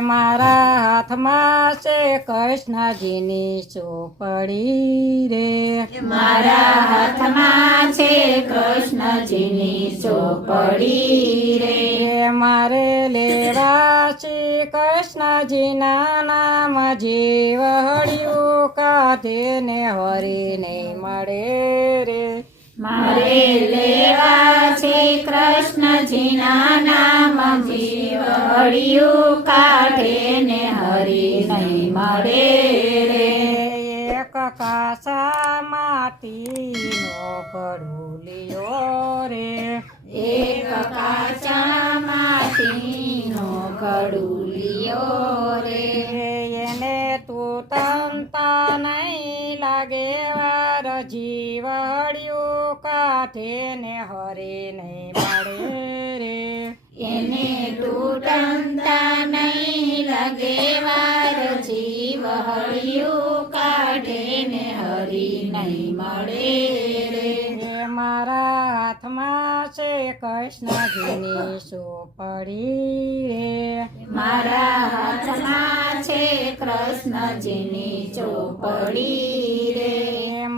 મારા હાથમાં છે કૃષ્ણજીની ચોપડી રે, મારા હાથમાં છે કૃષ્ણજીની ચોપડી રે, મારે લેવા શ્રી કૃષ્ણજીના નામ જીવહળિયું કાધે ને હરી નહીં મળે રે, મારે લેવા છે કૃષ્ણજીના નામ જીવહળિયું કાઢે ને હરી નહીં મળે રે, એક કાસા માટીનો ઘડુલિયો રે, એક કાચા માટીનો ઘડુલિયો રે, એને તું તનતા નહીં લાગે વાર જીવહળિયું કાધે ને હરી નહીં મળે રે, એને તૂટંતા નહીં લગે વાર જીવહળિયું કાઢે ને હરી નહીં મળે રે, મારા હાથમાં છે કૃષ્ણજીની ચોપડી રે, મારા હાથમાં છે કૃષ્ણજીની ચોપડી રે,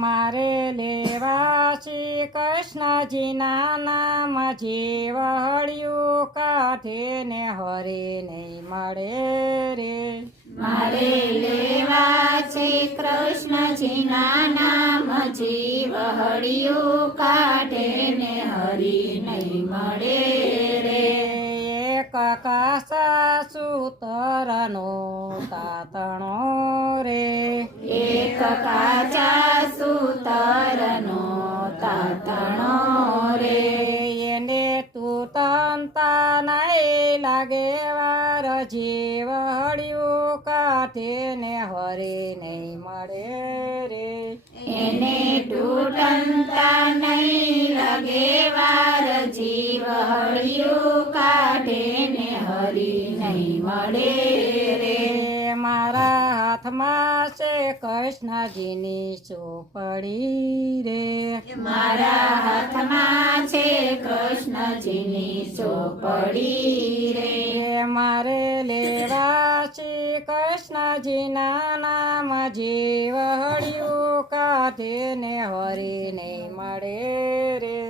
મારે લેવા શ્રી કૃષ્ણજીના નામ જીવહળિયું કાધે ને હરી નહીં મળે રે, મારે લેવા છે કૃષ્ણજીના નામ જીવહળિયું કાઢે ને હરી નહીં મળે રે, એક કાસા સૂતરનો તાતણો રે, એક કાચા સૂતરનો તાતણો રે, એને તું તનતા નહીં લાગે વાર જીવહળિયું કાધે ને હરી નહીં મળે રે, એને તૂટંતા નહીં લગે વાર જીવહળિયું કાઢે ને હરી નહીં મળે રે, મારા હાથમાં છે કૃષ્ણજીની ચોપડી રે, મારા હાથમાં છે કૃષ્ણજીની ચોપડી રે, મારે લેવા શ્રી કૃષ્ણજીના નામ જીવહળિયું કાધે ને હરી નહીં મળે રે,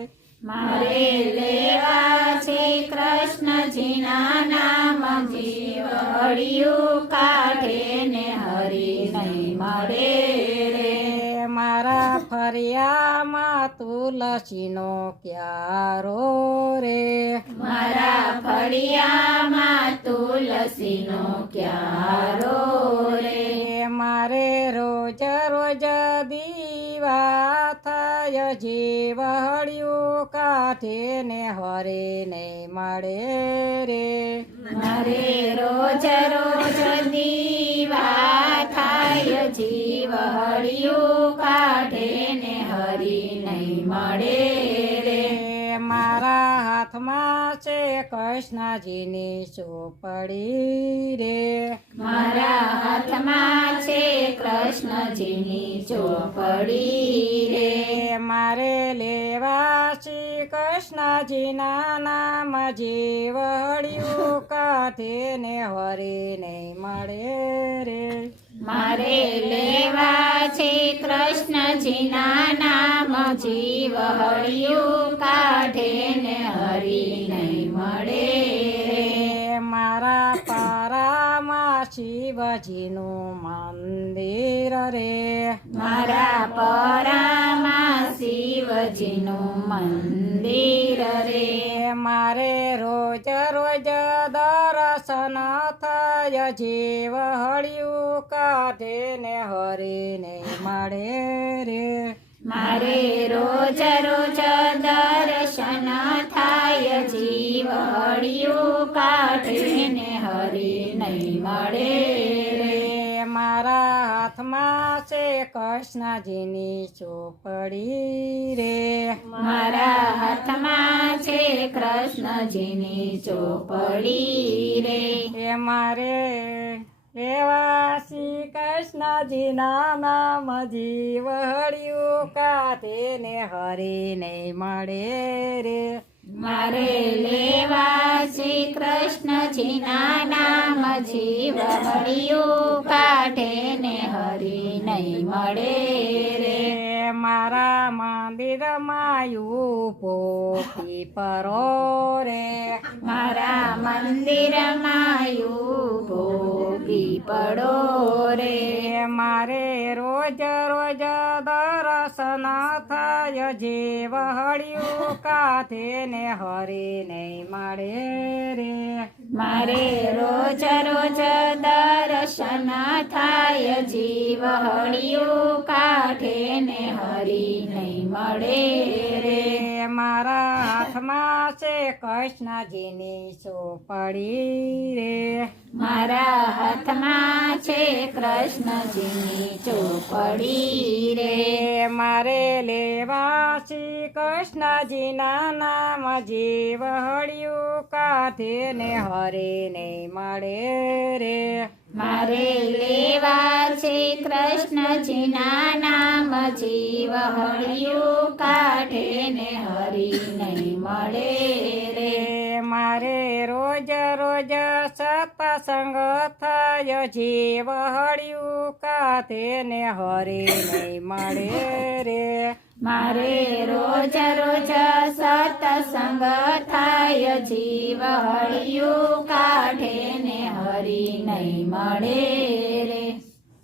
મારે લેવા છે કૃષ્ણજીના નામ જીવહળિયું કાઢે ને હરી નહીં મળે રે, મારા ફરિયામાં તુલસીનો ક્યારો રે, મારા ફળિયામાં તુલસીનો ક્યારો રે, મારે રોજ રોજ દીવા થાય જીવહળિયું કાધે ને હરી નહીં મળે રે, મારે રોજ રોજ દીવા થાય જીવહળિયું કાઢે ને હરી નહીં મળે રે, મારા હાથમાં છે કૃષ્ણજીની ચોપડી રે, મારા હાથમાં છે કૃષ્ણજીની ચોપડી રે, મારે લેવા શ્રી કૃષ્ણજીના નામ જીવહળિયું કાધે ને હરી નહીં મળે રે, મારે લેવા છે કૃષ્ણજીના નામ જીવહળિયું કાઢે ને હરી નહીં મળે રે, મારા પારામાં શિવજીનું મંદિર રે, મારા પરામાં શિવજીનું મંદિર રે, મારે રોજ રોજ દર્શન થાય જીવહળિયું કાધે ને હરી નહીં મળે રે, મારે રોજ રોજ દર્શન થાય જીવહળિયું કાઢે ને હરી નહીં મળે રે, મારા હાથમાં છે કૃષ્ણજીની ચોપડી રે, મારા હાથમાં છે કૃષ્ણજીની ચોપડી રે, મારે એવા શ્રી કૃષ્ણજીના નામ જીવહળિયું કાધે ને હરી નહીં મળે રે, મારે લેવા શ્રી કૃષ્ણજીના નામ જીવ હળિયું કાઢે ને હરી નહીં મળે રે મારા મંદિરમાં ઉભો પીપરો રે મારા મંદિરમાં ઉભો પીપળો રે મારે રોજ રોજ દર્શન થાય જીવ હળિયું કાઢે ને હરી નહીં મળે રે મારે રોજ રોજ દર્શન થાય જીવ હળિયું કાઢે ને હરી નહીં મળે રે મારા હાથમાં છે કૃષ્ણજીની ચોપડી રે મારા હાથમાં છે કૃષ્ણજીની ચોપડી રે મારે લેવા શ્રી કૃષ્ણજીના નામ જીવ હળિયું કાઢે ને હરે નહીં મળે રે મારે લેવા છે કૃષ્ણજીના નામ જીવ હળિયું કાઢે ને હરી નહીં મળે રે મારે રોજ રોજ સત્સંગ થાય જીવ હળિયું કાઢે ને હરે નહીં મળે રે મારે રોજ રોજ સત્સંગ થાય જીવ હળિયું કાઢે ને હરી નહીં મળે રે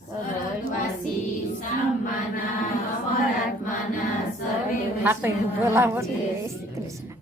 સરળવાસી સામાના અમરાત્માના સર્વે બોલાવો શ્રી કૃષ્ણ